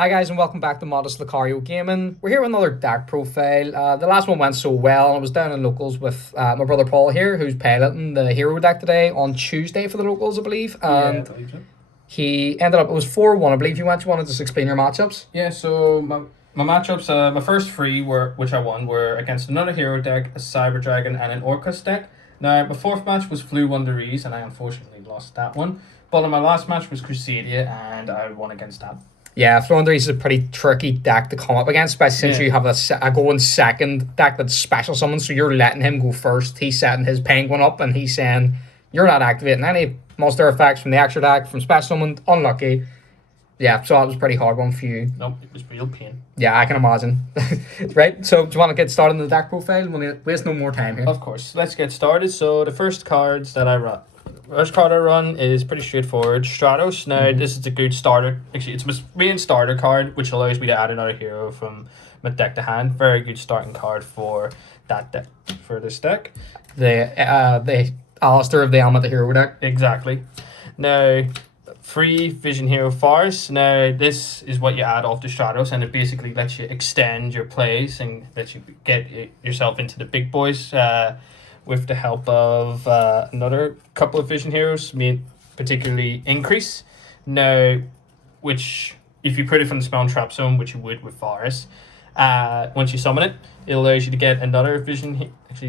Hi guys and welcome back to Modest Lucario Gaming. We're here with another deck profile. The last one went so well and I was down in locals with my brother Paul here who's piloting the hero deck today on Tuesday for the locals I believe. I believe so. He ended up, it was 4-1 I believe you went. You wanted to just explain your matchups? Yeah, so my matchups, my first three which I won, were against another hero deck, a Cyber Dragon, and an Orcus deck. Now, my fourth match was Flu Wonderies, and I unfortunately lost that one. But in my last match was Crusadia, and I won against that. Yeah, Flanders is a pretty tricky deck to come up against, especially since you have a going second deck that's special summon, so you're letting him go first. He's setting his penguin up and he's saying you're not activating any monster effects from the extra deck, from special summon, unlucky. Yeah, so that was a pretty hard one for you. Nope, it was real pain. Yeah, I can imagine. Right, so do you want to get started in the deck profile? We'll waste no more time here. Of course, let's get started. So the first cards that I run. First card I run is pretty straightforward. Stratos. Now, this is a good starter. Actually, it's my main starter card, which allows me to add another hero from my deck to hand. Very good starting card for that deck. For this deck. The Alistair of the Element the Hero deck. Exactly. Now, free Vision Hero Forest. Now, this is what you add off the Stratos, and it basically lets you extend your plays and lets you get yourself into the big boys. With the help of another couple of Vision Heroes, particularly Increase. Now, which, if you put it from the Spell and Trap Zone, which you would with Forest, once you summon it, it allows you to get another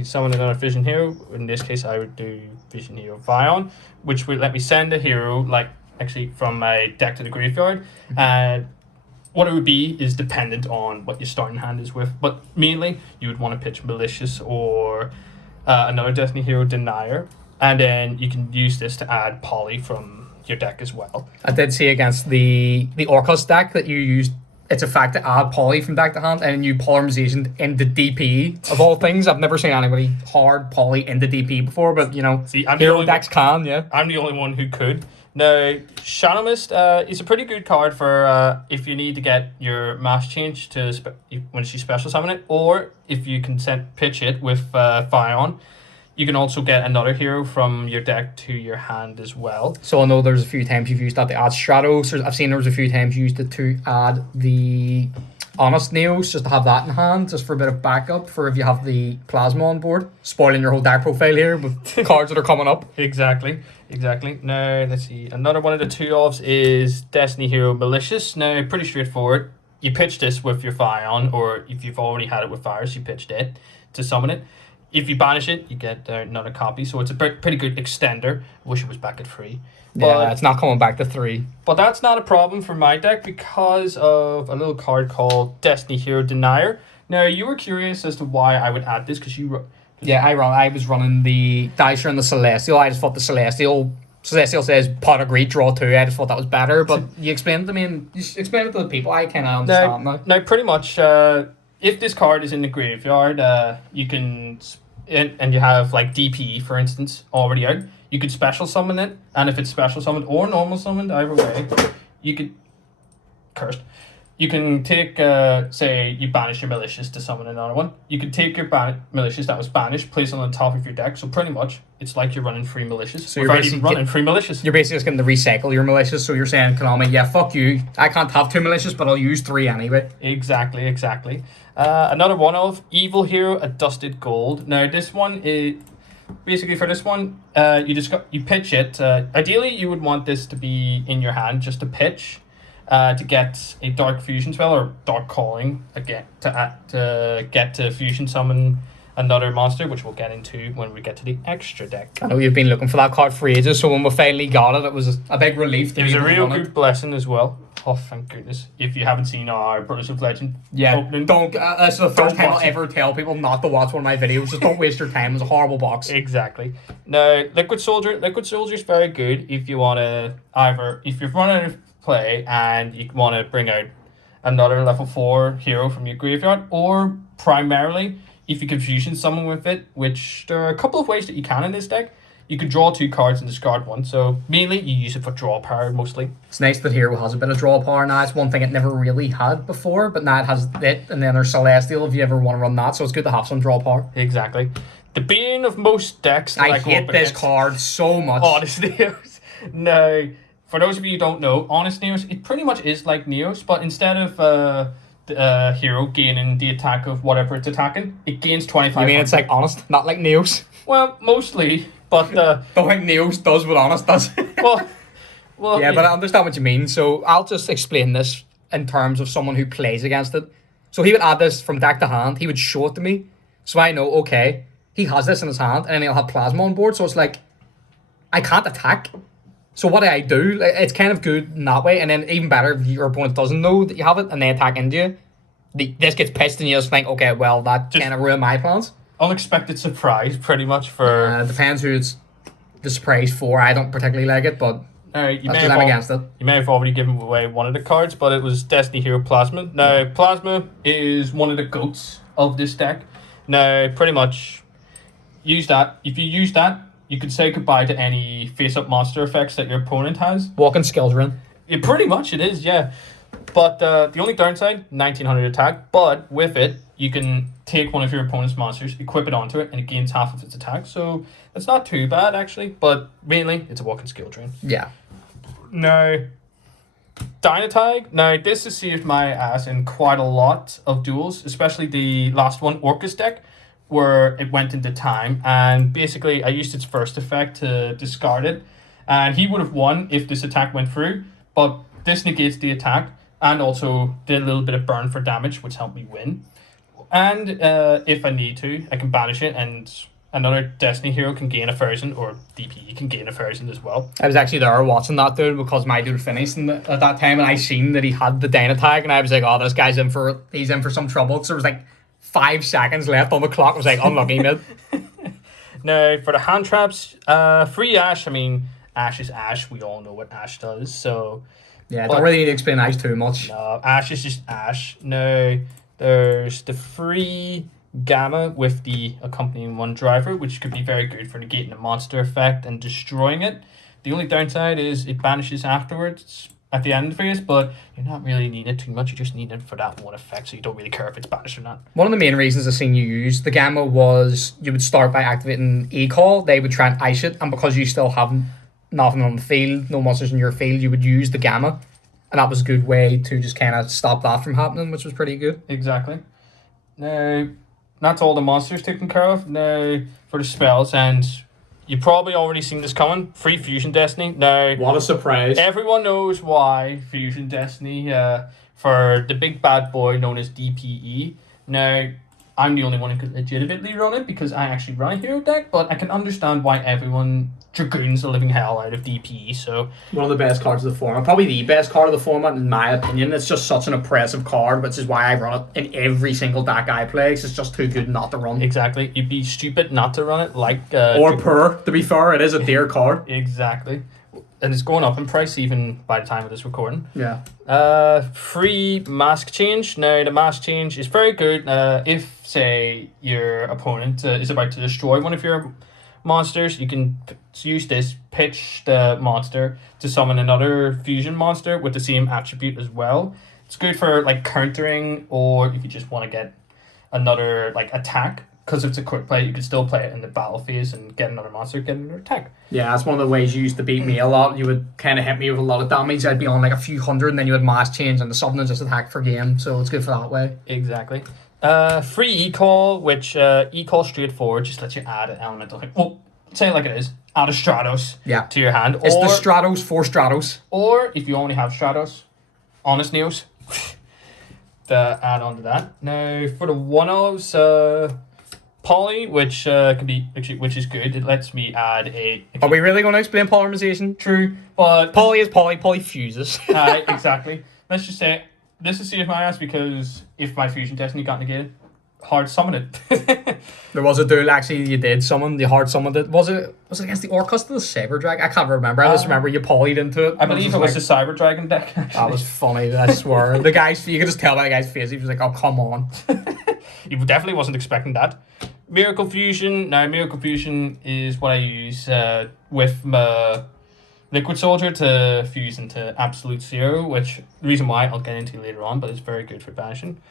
summon another Vision Hero. In this case, I would do Vision Hero Vion, which would let me send a hero, from my deck to the graveyard. What it would be is dependent on what your starting hand is with, but mainly you would want to pitch Malicious or another Destiny Hero Denier, and then you can use this to add Poly from your deck as well. I did see against the Orcus deck that you used its effect to add Poly from deck to hand, and you polymerization into DP of all things. I've never seen anybody hard Poly into DP before, but hero decks can, yeah. I'm the only one who could. Now, Shadow Mist is a pretty good card for if you need to get your mass change to when she special summon it, or if you can pitch it with Vion. You can also get another hero from your deck to your hand as well. So I know there's a few times you've used that to add Stratos. I've seen there was a few times you used it to add the Honest Neos, just to have that in hand, just for a bit of backup for if you have the Plasma on board. Spoiling your whole deck profile here with cards that are coming up. Exactly. Now, let's see. Another one of the two ofs is Destiny Hero Malicious. Now, pretty straightforward. You pitch this with your Vion, or if you've already had it with Fires, you pitched it to summon it. If you banish it, you get another copy. So it's a pretty good extender. Wish it was back at 3. Yeah, it's not coming back to 3. But that's not a problem for my deck because of a little card called Destiny Hero Denier. Now, you were curious as to why I would add this because you... Yeah, I was running the Dicer and the Celestial. I just thought the Celestial says pot of greed, draw 2. I just thought that was better. But you explained it to me and you explained it to the people. I kind of understand now. Now, pretty much... if this card is in the graveyard, you can, and you have like DP, for instance, already out, you could special summon it, and if it's special summoned or normal summoned, either way, you could, you can take, say, you banish your Malicious to summon another one. You could take your Malicious that was banished, place it on the top of your deck, so pretty much, it's like you're running free Malicious. So you're basically running free Malicious. You're basically just going to recycle your Malicious, so you're saying, Konami, yeah, fuck you, I can't have 2 Malicious, but I'll use 3 anyway. Exactly. Another one of Evil Hero, a Dusted Gold. Now, this one is... Basically, for this one, you pitch it. Ideally, you would want this to be in your hand, just to pitch, to get a Dark Fusion spell, or Dark Calling, again, to get to Fusion Summon another monster, which we'll get into when we get to the extra deck. I know you've been looking for that card for ages, so when we finally got it, it was a big relief. It was a real good blessing as well. Oh, thank goodness. If you haven't seen our Brothers of Legend opening... That's the first time I'll ever tell people not to watch one of my videos. Just don't waste your time. It's a horrible box. Exactly. Now, Liquid Soldier is very good if you want to if you're running out of play and you want to bring out another level 4 hero from your graveyard, or primarily if you can fusion someone with it, which there are a couple of ways that you can in this deck. You could draw 2 cards and discard 1. So mainly you use it for draw power mostly. It's nice that Hero has a bit of draw power now. It's one thing it never really had before, but now it has it. And then there's Celestial if you ever want to run that. So it's good to have some draw power. Exactly. The bane of most decks. I hate this card so much. Honestly. No. For those of you who don't know, Honest Neos, it pretty much is like Neos, but instead of the hero gaining the attack of whatever it's attacking, it gains 25. You mean it's like Honest, not like Neos? Well, mostly, but Don't think Neos does what Honest does. well, Yeah, but I understand what you mean. So I'll just explain this in terms of someone who plays against it. So he would add this from deck to hand. He would show it to me. So I know, okay, he has this in his hand, and then he'll have Plasma on board. So it's like, I can't attack. So what do? Like, it's kind of good in that way. And then even better if your opponent doesn't know that you have it and they attack into you. This gets pissed and you just think, okay, well, that kind of ruined my plans. Unexpected surprise, pretty much, for... Depends who it's the surprise for. I don't particularly like it, but you that's I'm against it. You may have already given away one of the cards, but it was Destiny Hero Plasma. Now, Plasma is one of the goats of this deck. Now, pretty much, use that. If you use that, you can say goodbye to any face-up monster effects that your opponent has. Walking skills run. Pretty much it is, yeah. But the only downside, 1900 attack, but with it, you can take one of your opponent's monsters, equip it onto it, and it gains half of its attack. So it's not too bad, actually, but mainly it's a walking skill drain. Yeah. Now, Dynatag. Now, this has saved my ass in quite a lot of duels, especially the last one, Orcus deck, where it went into time, and basically I used its first effect to discard it, and he would have won if this attack went through, but this negates the attack, and also did a little bit of burn for damage, which helped me win. And if I need to, I can banish it, and another Destiny hero can gain 1,000, or DPE can gain 1,000 as well. I was actually there watching that dude because my dude finished at that time, and I seen that he had the Dynatag, and I was like, oh, this guy's he's in for some trouble. So there was like 5 seconds left on the clock. I was like, unlucky, mid. Now, for the hand traps, free Ash. I mean, Ash is Ash. We all know what Ash does, so... Yeah, don't really need to explain Ash too much. No, Ash is just Ash. Now, there's the free Gamma with the accompanying one driver, which could be very good for negating a monster effect and destroying it. The only downside is it banishes afterwards at the end of the phase, but you're not really needing it too much. You just need it for that one effect, so you don't really care if it's banished or not. One of the main reasons I've seen you use the Gamma was you would start by activating E-Call. They would try and ice it, and because you still have nothing on the field, no monsters in your field, you would use the Gamma. And that was a good way to just kind of stop that from happening, which was pretty good. Exactly. Now, that's all the monsters taken care of. Now, for the spells, and you probably already seen this coming, free Fusion Destiny. Now, what a surprise. Everyone knows why Fusion Destiny, for the big bad boy known as DPE. Now, I'm the only one who could legitimately run it because I actually run a hero deck, but I can understand why everyone dragoons the living hell out of DPE. So one of the best cards of the format, probably the best card of the format in my opinion. It's just such an oppressive card, which is why I run it in every single deck I play. It's just too good not to run. Exactly, you'd be stupid not to run it. Or poor. To be fair, it is a dear card. Exactly. And it's going up in price even by the time of this recording. Yeah. Free mask change. Now, the mask change is very good if, say, your opponent is about to destroy one of your monsters. You can use this, pitch the monster to summon another fusion monster with the same attribute as well. It's good for like countering, or if you just want to get another like attack. Because it's a quick play, you can still play it in the battle phase and get another monster, get another attack. Yeah, that's one of the ways you used to beat me a lot. You would kind of hit me with a lot of damage. I'd be on like a few hundred, and then you would mass change, and the something just attack for game. So it's good for that way. Exactly. Free E-Call, which E-Call straightforward, just lets you add an elemental. Well, say it like it is. Add a Stratos to your hand. It's the Stratos for Stratos. Or if you only have Stratos, Honest Neos, to add on to that. Now, for the one-ofs, Poly, which is good. It lets me add a... Are we really going to explain polymerization? True, but... Poly is poly, poly fuses. Exactly. Let's just say, this is safe my ass because if my Fusion Destiny got negated, hard summon it. There was a duel actually you did summon, the hard summoned it. Was it against the Orcus or the Saber Drag? I can't remember. I just remember you polyed into it. I believe it was the Cyber Dragon deck, actually. That was funny, I swear. The guy's, you could just tell by the guy's face, he was like, oh, come on. He definitely wasn't expecting that. Miracle Fusion. Now, Miracle Fusion is what I use with my Liquid Soldier to fuse into Absolute Zero, which the reason why I'll get into later on, but it's very good for banishing.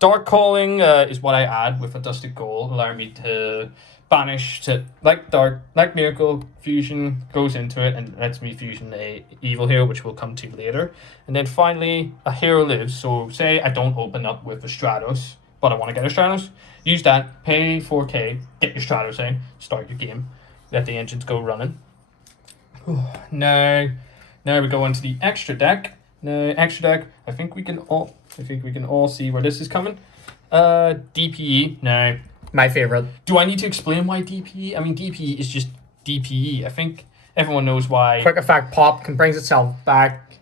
Dark Calling is what I add with a Dusted Gold, allowing me to banish to like Miracle Fusion goes into it and lets me fusion a evil hero, which we'll come to later. And then finally, a hero lives. So say I don't open up with a Stratos, but I want to get a Stratos. Use that, pay 4k, get your Stratos in, start your game, let the engines go running. Now we go into the extra deck. Now extra deck, I think we can all see where this is coming. DPE. Now, My favorite. do I need to explain why DPE? I mean, DPE is just DPE. I think everyone knows why. Quick effect pop can brings itself back,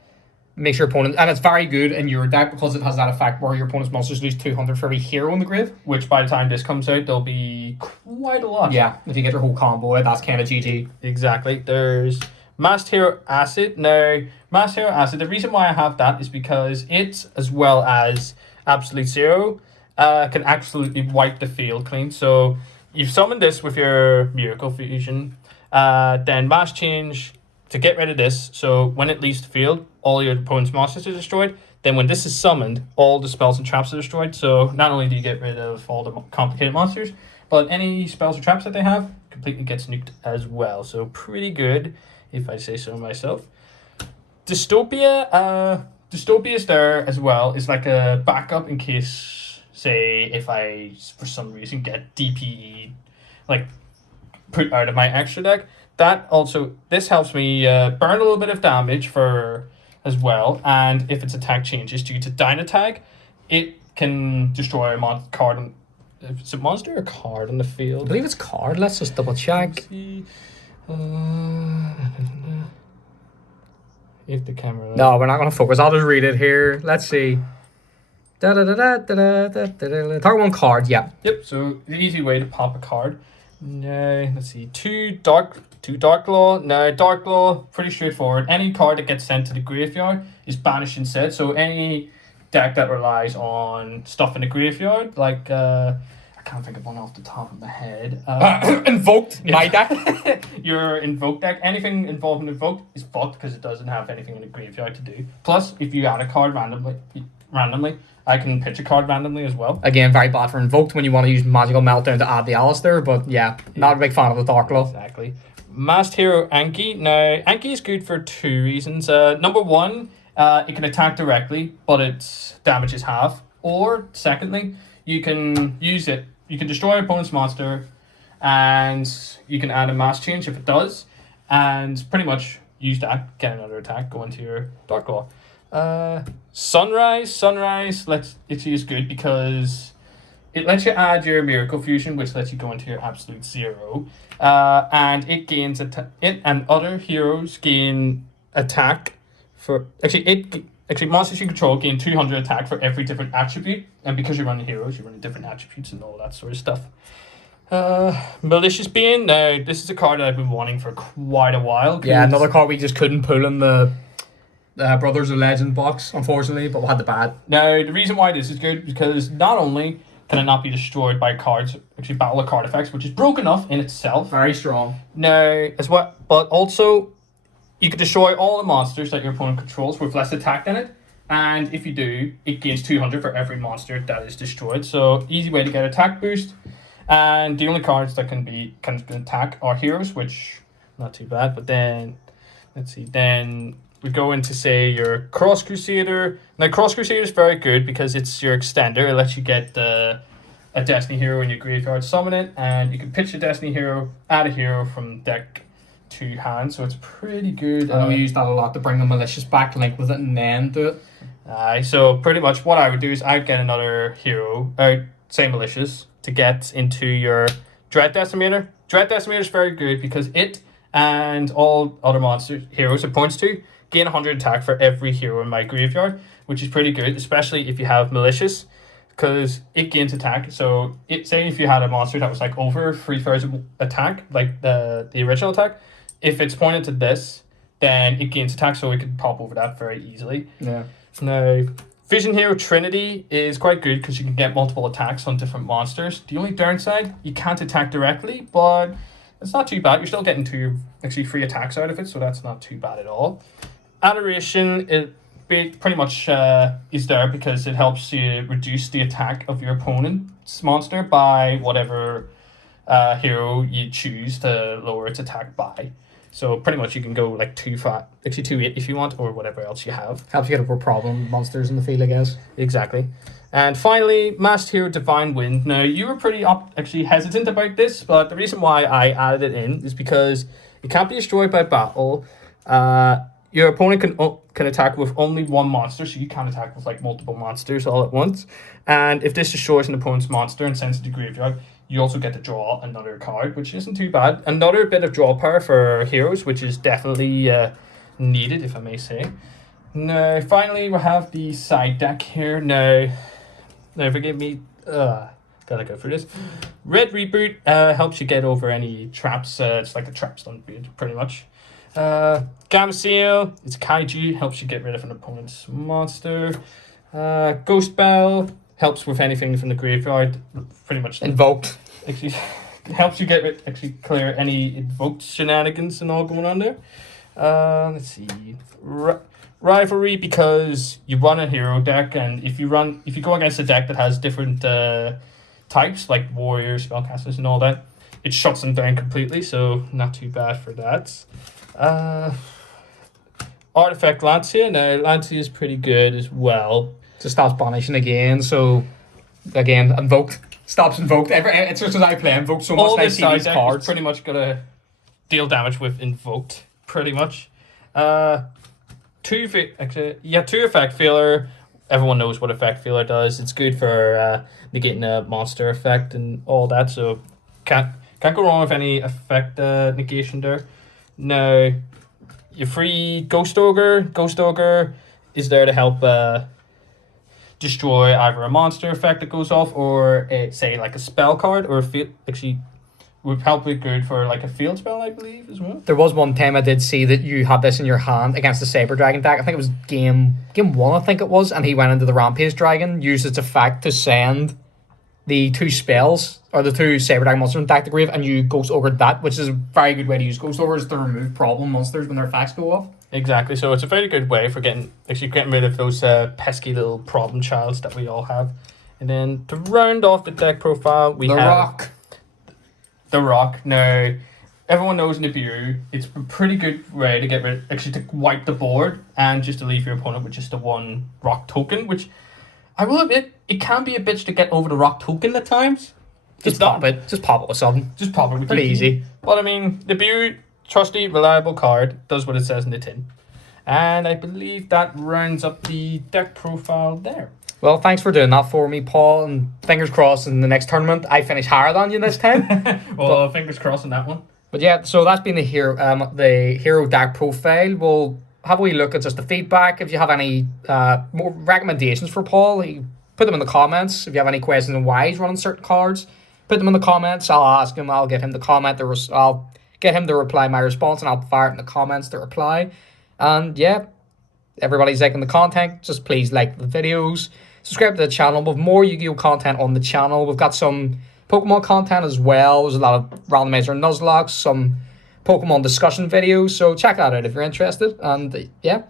makes your opponent, and it's very good in your deck because it has that effect where your opponent's monsters lose 200 for every hero in the grave. Which by the time this comes out, there'll be quite a lot. Yeah, if you get your whole combo out, that's kind of GG. Exactly. There's Masked Hero Acid. Now, Masked Hero Acid, the reason why I have that is because it, as well as Absolute Zero, can absolutely wipe the field clean. So you've summoned this with your Miracle Fusion, then Mass Change to get rid of this. So when it leaves the field, all your opponent's monsters are destroyed. Then when this is summoned, all the spells and traps are destroyed. So not only do you get rid of all the complicated monsters, but any spells or traps that they have completely gets nuked as well. So pretty good, if I say so myself. Dystopia is there as well. It's like a backup in case, say, if I, for some reason, get DPE, like, put out of my extra deck. This helps me burn a little bit of damage for as well. And if its attack changes due to Dynatag, it can destroy a card. Is it monster or card on the I field? believe it's card. Let's just double check. If the camera. No, we're not going to focus. I'll just read it here. Let's see. Target one card, yeah. Yep. So the easy way to pop a card. No, let's see. Two Dark Law. No, Dark Law, pretty straightforward. Any card that gets sent to the graveyard is banished instead. So any deck that relies on stuff in the graveyard, like I can't think of one off the top of my head. Invoked, my deck. Your Invoke deck, anything involving Invoke is fucked because it doesn't have anything in the graveyard to do. Plus, if you add a card randomly, I can pitch a card randomly as well. Again, very bad for Invoked when you want to use Magical Meltdown to add the Alistair, but yeah, not a big fan of the Dark Law. Exactly. Masked Hero Anki. Now, Anki is good for two reasons. Number one, it can attack directly, but its damage is half. Or, secondly, you can use it. You can destroy your opponent's monster, and you can add a mass change if it does, and pretty much use that, get another attack, go into your Dark Law. Sunrise it's used good because it lets you add your Miracle Fusion, which lets you go into your Absolute Zero, and it gains it and other heroes gain attack for monsters you control gain 200 attack for every different attribute, and because you're running heroes, you're running different attributes and all that sort of stuff. Malicious Being. Now, this is a card that I've been wanting for quite a while. Yeah, another card we just couldn't pull in the Brothers of Legend box, unfortunately, but we had the bad. Now, the reason why this is good is because not only can it not be destroyed by cards, actually battle of card effects, which is broken enough in itself. Very strong. Now, but also, you can destroy all the monsters that your opponent controls with less attack than it. And if you do, it gains 200 for every monster that is destroyed. So, easy way to get attack boost. And the only cards that can attack are heroes, which not too bad. But then, let's see, then we go into, say, your Cross Crusader. Now, Cross Crusader is very good because it's your extender. It lets you get a Destiny hero in your graveyard, summon it, and you can pitch a Destiny hero, add a hero from deck to hand. So it's pretty good. We use that a lot to bring the Malicious back, link with it, and then do it. So pretty much what I would do is I'd get another hero, say Malicious, to get into your Dread Decimator. Dread Decimator is very good because it and all other heroes it points to gain 100 attack for every hero in my graveyard, which is pretty good, especially if you have Malicious, because it gains attack. So say if you had a monster that was like over 3,000 attack, like the original attack, if it's pointed to this, then it gains attack, so it can pop over that very easily. Yeah. Now, Vision Hero Trinity is quite good because you can get multiple attacks on different monsters. The only downside, you can't attack directly, but it's not too bad. You're still getting free attacks out of it, so that's not too bad at all. Adoration, it pretty much is there because it helps you reduce the attack of your opponent's monster by whatever hero you choose to lower its attack by. So pretty much you can go like 2-5, actually 2-8 if you want, or whatever else you have. Helps you get over problem monsters in the field, I guess. Exactly. And finally, Masked Hero Divine Wind. Now, you were pretty actually hesitant about this, but the reason why I added it in is because it can't be destroyed by battle. Your opponent can attack with only one monster, so you can't attack with like multiple monsters all at once. And if this destroys an opponent's monster and sends it to graveyard, you also get to draw another card, which isn't too bad. Another bit of draw power for heroes, which is definitely needed, if I may say. Now, finally, we have the side deck here. Now, forgive me. Gotta go through this. Red Reboot helps you get over any traps. It's like a trap stun beard, pretty much. Gamma Seal, it's kaiju, helps you get rid of an opponent's monster. Ghost Bell helps with anything from the graveyard, pretty much. Invoked. Actually, helps you clear any invoked shenanigans and all going on there. Let's see. Rivalry, because you run a hero deck, and if you go against a deck that has different types like warriors, spellcasters, and all that, it shuts them down completely. So not too bad for that. Artifact Lancia. Now Lancia is pretty good as well. Just stops banishing again. So again, invoked stops invoked. It's just as I play invoked so much. All I this see side these deck cards. is pretty much gonna deal damage with invoked. Pretty much. Two effect failure. Everyone knows what effect failure does. It's good for negating a monster effect and all that. So can't go wrong with any effect negation there. Now, your free Ghost Ogre. Ghost Ogre is there to help destroy either a monster effect that goes off, or say like a spell card, or a field. Actually, would help be good for like a field spell, I believe, as well. There was one time I did see that you had this in your hand against the Saber Dragon deck. I think it was game 1, I think it was, and he went into the Rampage Dragon, used its effect to send the 2 spells, or the 2 Saber Dragon monsters back to grave, and you Ghost Ogre that, which is a very good way to use Ghost Ogres to remove problem monsters when their effects go off. Exactly, so it's a very good way for getting rid of those pesky little problem childs that we all have. And then to round off the deck profile, we have The Rock. Now, everyone knows Nibiru. It's a pretty good way to get rid, to wipe the board and just to leave your opponent with just the 1 rock token, which I will admit, it can be a bitch to get over the rock token at times. Just pop it with something. Just pop it with pretty easy. But I mean, Nibiru, trusty, reliable card, does what it says in the tin. And I believe that rounds up the deck profile there. Well, thanks for doing that for me, Paul, and fingers crossed in the next tournament I finish higher than you this time. Fingers crossed on that one. But yeah, so that's been the hero deck profile. We'll have a wee look at just the feedback. If you have any more recommendations for Paul, put them in the comments. If you have any questions on why he's running certain cards, put them in the comments. I'll ask him. I'll get him to comment. I'll get him to reply my response, and I'll fire it in the comments to reply. And yeah, everybody's liking the content. Just please like the videos. Subscribe to the channel. We have more Yu-Gi-Oh content on the channel. We've got some Pokemon content as well. There's a lot of randomizer Nuzlocke, some Pokemon discussion videos. So check that out if you're interested. And yeah,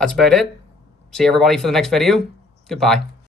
that's about it. See everybody for the next video. Goodbye.